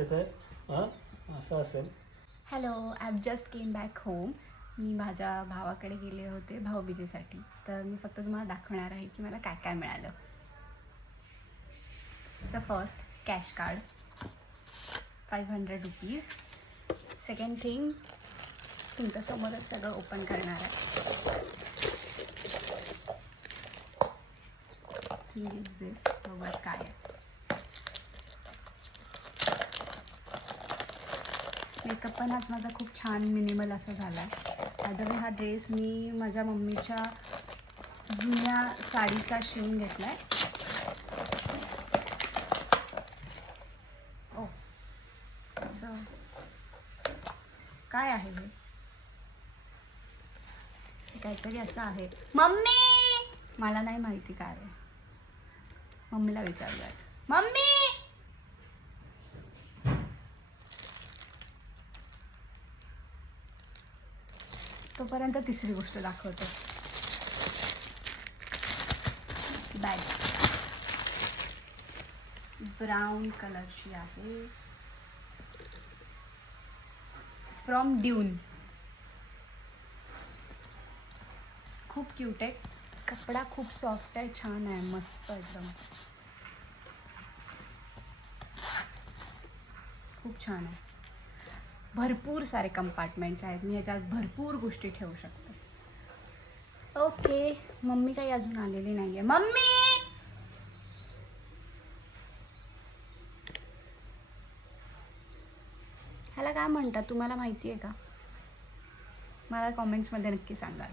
असं असेल. Hello, I just came back home. मी माझ्या भावाकडे गेले होते भाऊबीजेसाठी. तर मी फक्त तुम्हाला दाखवणार आहे की मला काय काय मिळालं. First cash card 500 rupees. Second thing तुमच्यासमोरच सगळं ओपन करणार आहे. दिस बघा काय आहे. मेकअप पण आज माझा खूप छान मिनिमल असा झाला आहे. बाय हा ड्रेस मी माझ्या मम्मीच्या जुन्या साडीचा शिवून घेतला आहे. ओ असं काय आहे हे काहीतरी असं आहे. मम्मी मला नाही माहिती काय आहे. मम्मीला विचारूयात. मम्मी तोपर्यंत तिसरी गोष्ट दाखवते. बॅग ब्राऊन कलरची आहे. It's from dune. खूप क्यूट आहे. कपडा खूप सॉफ्ट आहे, छान आहे, मस्त एकदम खूप छान आहे. भरपूर सारे कंपार्टमेंट्स आहेत. मी ह्याच्यात भरपूर गोष्टी ठेवू शकते. ओके, मम्मी काही अजून आलेली नाही आहे. मम्मी ह्याला काय म्हणतात तुम्हाला माहिती आहे का? मला कॉमेंट्समध्ये नक्की सांगा.